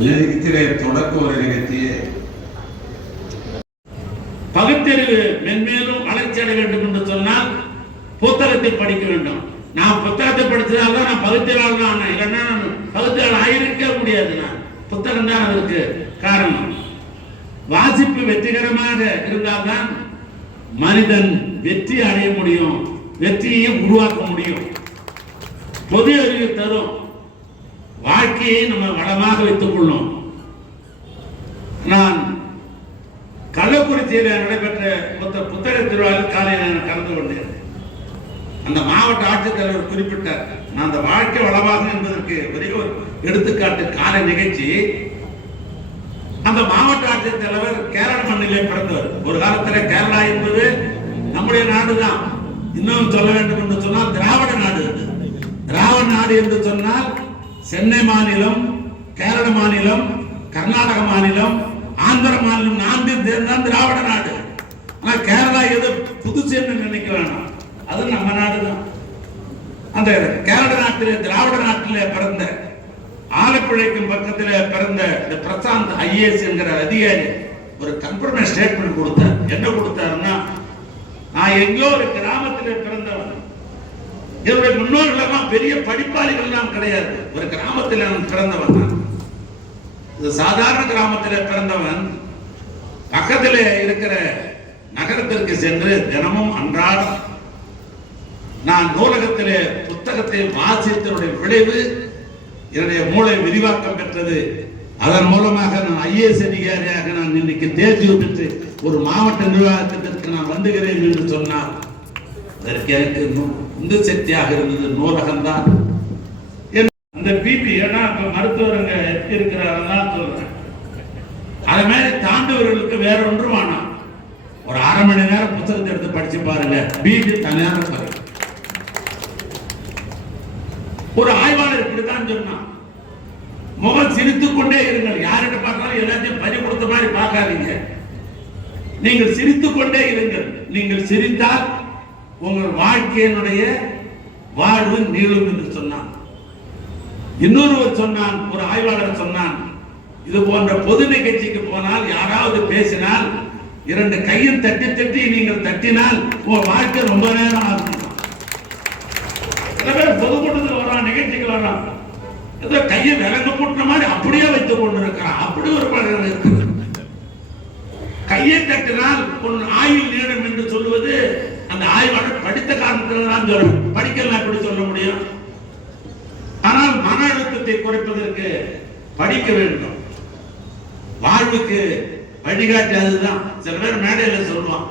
நிகழ்ச்சியிலே தொடக்க ஒரு நிகழ்ச்சியே பகுத்தறிவு மென்மேலும் வளர்ச்சி அடைய வேண்டும் என்று சொன்னால் புத்தகத்தை படிக்க வேண்டும். நான் புத்தகத்தை படித்ததால் தான் நான் பகுத்தறிவாளர் தான் ஆனேன். இல்லைன்னா நான் பகுத்தறிவாளர் ஆயிருக்க முடியாது. நான் புத்தகம் தான் அதற்கு காரணம். வாசிப்பு வெற்றிகரமாக இருந்தால்தான் மனிதன் வெற்றி அடைய முடியும், வெற்றியை உருவாக்க முடியும். பொது அறிவு தரும், வாழ்க்கையை நம்ம வளமாக வைத்துக் கொள்ளும். நான் கள்ளக்குறிச்சியில் நடைபெற்ற புத்தக திருவிழாவில் காலையில் நான் கலந்து கொண்டேன். அந்த மாவட்ட ஆட்சித்தலைவர் குறிப்பிட்டார், நான் அந்த வாழ்க்கை வளமாக என்பதற்கு ஒரே ஒரு எடுத்துக்காட்டு காலை நிகழ்ச்சி. அந்த மாவட்ட ஆட்சித்தலைவர் கேரள மண்ணிலே பிறந்தவர். ஒரு காலத்தில் கேரளா என்பது நம்முடைய நாடுதான். இன்னும் சொல்ல வேண்டும் என்று சொன்னால் திராவிட நாடு. திராவிட நாடு என்று சொன்னால் சென்னை மாநிலம், கேரள மாநிலம், கர்நாடக மாநிலம், ஆந்திர மாநிலம் நான்கு சேர்ந்தான் திராவிட நாடு. ஆனா கேரளா ஏதோ புதுச்சேன்னு நினைக்க வேணாம், அது நம்ம நாடு தான். அந்த கேரள நாட்டிலே திராவிட நாட்டிலே பிறந்த ஆலப்புழைக்கும் பக்கத்தில் பிறந்த இந்த பிரசாந்த் ஐஏஎஸ் என்கிற அதிகாரி ஒரு கன்ஃபர்மேஷன் ஸ்டேட்மெண்ட் கொடுத்தார். என்ன கொடுத்தாருன்னா, நான் எங்கோ ஒரு கிராமத்தில் பிறந்தவன், என்னுடைய முன்னோர்கள் எல்லாம் பெரிய படிப்பாளிகள் எல்லாம் கிடையாது, ஒரு கிராமத்தில் நான் பிறந்தவன். சாதாரண கிராமத்தில் பிறந்தவன் பக்கத்தில் இருக்கிற நகரத்திற்கு சென்று தினமும் அன்றாடம் நான் நூலகத்திலே புத்தகத்தை வாசித்தனுடைய விளைவு என்னுடைய மூளை விரிவாக்கம் பெற்றது. அதன் மூலமாக நான் ஐஏஎஸ் அதிகாரியாக நான் இன்னைக்கு தேர்ச்சி பெற்று ஒரு மாவட்ட நிர்வாகத்திற்கு நான் வந்துகிறேன் என்று சொன்னார். அதற்கு எனக்கு உந்து சக்தியாக இருந்தது நூலகம் தான். அந்த பிபி ஏன்னா மருத்துவருங்க இருக்கிறாரெல்லாம் சொல்றேன். அது மாதிரி தாண்டவர்களுக்கு வேற ஒன்றும் வேணாம், ஒரு அரை மணி நேரம் புத்தகத்தை எடுத்து படிச்சு பாருங்க, பிபி தனியாக பாருங்க. ஒரு ஆய்வாளர் இப்படித்தான் சொன்னான், முகம் சிரித்துக் கொண்டே இருங்கள், யார்கிட்ட பார்த்தாலும் எல்லாத்தையும் பறி கொடுத்த மாதிரி பார்க்காதீங்க, நீங்கள் சிரித்துக் கொண்டே இருங்கள். நீங்கள் சிரித்தால் உங்கள் வாழ்க்கையினுடைய வாழ்வு நீளும் என்று சொன்னான். இன்னொருவர் சொன்னான், ஒரு ஆய்வாளர் சொன்னான், இது போன்ற பொது நிகழ்ச்சிக்கு போனால் யாராவது பேசினால் இரண்டு கையில் தட்டி தட்டி நீங்கள் தட்டினால் உங்க வாழ்க்கை ரொம்ப நேரம் ஆகும். சில பேர் பொதுக்கூட்டத்தில் வர்றான், நிகழ்ச்சிக்கு வர்றான், ஏதோ கையை விலங்கு போட்ட மாதிரி அப்படியே வைத்துக் கொண்டிருக்கிறான். அப்படி ஒரு பழக்கம் இருக்கிறது. கையை தட்டினால் உன் ஆயுள் நீடும் என்று சொல்லுவது அந்த ஆய்வாளர் படித்த காரணத்தில் தான் சொல்லணும், படிக்கலாம் எப்படி சொல்ல முடியும்? ஆனால் மன அழுத்தத்தை குறைப்பதற்கு படிக்க வேண்டும். வாழ்வுக்கு வழிகாட்டி அதுதான். சில பேர் மேடையில சொல்லுவான்,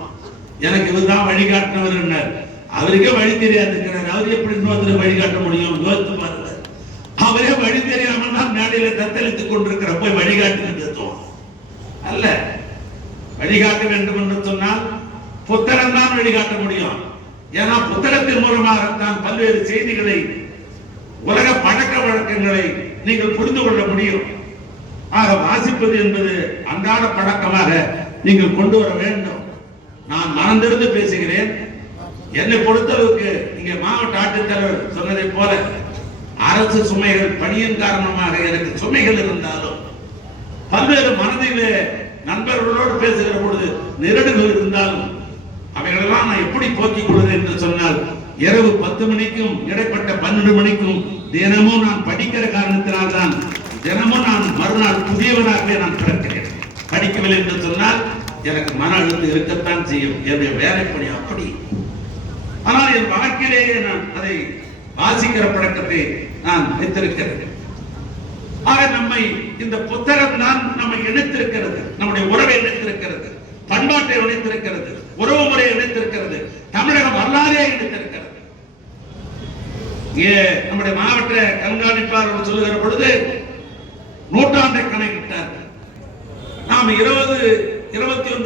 எனக்கு இதுதான் வழிகாட்டினவர், அவருக்கே வழி தெரியாதுங்கிறார், அவரு எப்படி இன்னொருத்தர் வழிகாட்ட முடியும்? யோசித்து பாருங்க. அவரே வழி தெரியாமல் தான் மேடையில தத்தளித்துக் கொண்டிருக்கிற போய் வழிகாட்டு அல்ல. வழிகாட்ட வேண்டும் என்று சொன்னால் புத்தகம் தான் வழிகாட்ட முடியும். ஏன்னா புத்தகத்தின் மூலமாகத்தான் பல்வேறு செய்திகளை, உலக பழக்க வழக்கங்களை நீங்கள் புரிந்து கொள்ள முடியும். ஆக வாசிப்பது என்பது அன்றாட பழக்கமாக நீங்கள் கொண்டு வர வேண்டும். நான் மனந்திருந்து பேசுகிறேன். என்னை பொறுத்தளவுக்கு இங்க மாவட்ட ஆட்சித்தலைவர் சொன்னதை போல அரசு சுமைகள் பணியின் காரணமாக எனக்கு சுமைகள் இருந்தாலும், பல்வேறு மனதிலே நண்பர்களோடு பேசுகிற பொழுது நிரடுகள் இருந்தாலும் அவைகளெல்லாம் நான் எப்படி போக்கிக் கொள்வது என்று சொன்னால், இரவு 10 மணிக்கும் இடைப்பட்ட 12 மணிக்கும் தினமும் நான் படிக்கிற காரணத்தினால் தான் தினமும் நான் மறுநாள் புதியவனாகவே நான் பிறக்கிறேன். படிக்கவில்லை என்று சொன்னால் எனக்கு மன அழுத்தம் இருக்கத்தான் செய்யும். என்னுடைய வேலைப்படி அப்படி. ஆனால் என் வாழ்க்கையிலேயே நான் அதை வாசிக்கிற பழக்கத்தை நான் வைத்திருக்கிறேன். ஆக நம்மை இந்த புத்தகம் தான் நம்மை இணைத்திருக்கிறது, நம்முடைய உறவை இணைத்திருக்கிறது, பண்பாட்டை இணைத்திருக்கிறது, உறவு முறையை இணைத்திருக்கிறது, தமிழக வரலாறே இணைத்திருக்கிறது. நம்முடைய மாவட்ட கண்காணிப்பாளர் சொல்லுகிற பொழுது நூற்றாண்டை கணக்கிட்டார். நாம் 20, 21